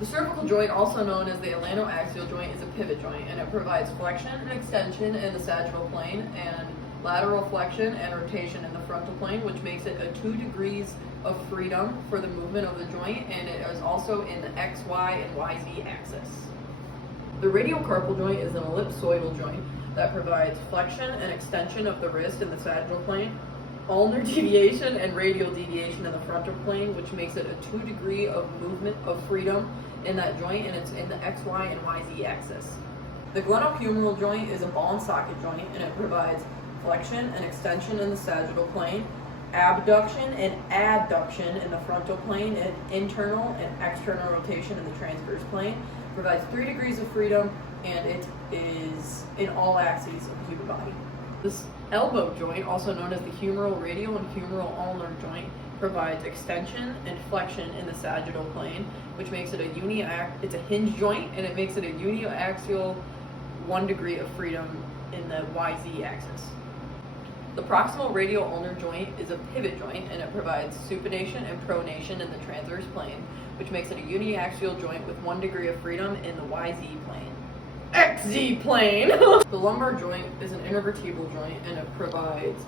The cervical joint, also known as the atlantoaxial joint, is a pivot joint, and it provides flexion and extension in the sagittal plane and lateral flexion and rotation in the frontal plane, which makes it a 2 degrees of freedom for the movement of the joint, and it is also in the X, Y, and YZ axis. The radiocarpal joint is an ellipsoidal joint that provides flexion and extension of the wrist in the sagittal plane, ulnar deviation and radial deviation in the frontal plane, which makes it a 2 degree of movement of freedom in that joint, and it's in the X, Y, and YZ axis. The glenohumeral joint is a ball and socket joint, and it provides flexion and extension in the sagittal plane, abduction and adduction in the frontal plane, and internal and external rotation in the transverse plane. Provides 3 degrees of freedom, and it is in all axes of the human body. This elbow joint, also known as the humeral radial and humeral ulnar joint, provides extension and flexion in the sagittal plane, which makes it it's a hinge joint, and it makes it a uniaxial 1 degree of freedom in the YZ axis. The proximal radial ulnar joint is a pivot joint, and it provides supination and pronation in the transverse plane, which makes it a uniaxial joint with 1 degree of freedom in the YZ plane. XZ plane! The lumbar joint is an intervertebral joint, and it provides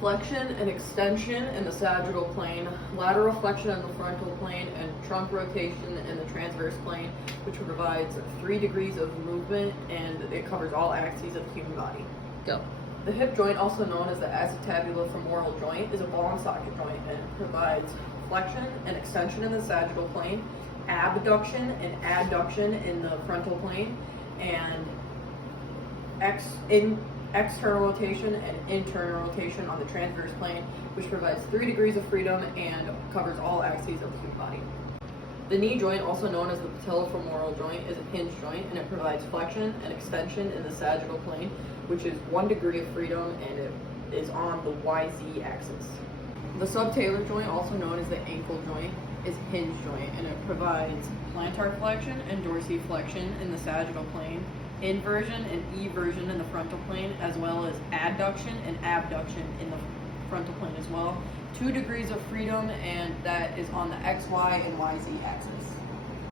flexion and extension in the sagittal plane, lateral flexion in the frontal plane, and trunk rotation in the transverse plane, which provides 3 degrees of movement, and it covers all axes of the human body. Go. The hip joint, also known as the acetabular-femoral joint, is a ball and socket joint, and it provides flexion and extension in the sagittal plane, abduction and adduction in the frontal plane, and external rotation and internal rotation on the transverse plane, which provides 3 degrees of freedom and covers all axes of the human body. The knee joint, also known as the patellofemoral joint, is a hinge joint, and it provides flexion and extension in the sagittal plane, which is 1 degree of freedom, and it is on the YZ axis. The subtalar joint, also known as the ankle joint, is a hinge joint, and it provides plantar flexion and dorsiflexion in the sagittal plane, inversion and eversion in the frontal plane, as well as adduction and abduction in the frontal plane as well. 2 degrees of freedom, and that is on the X, Y, and YZ axis.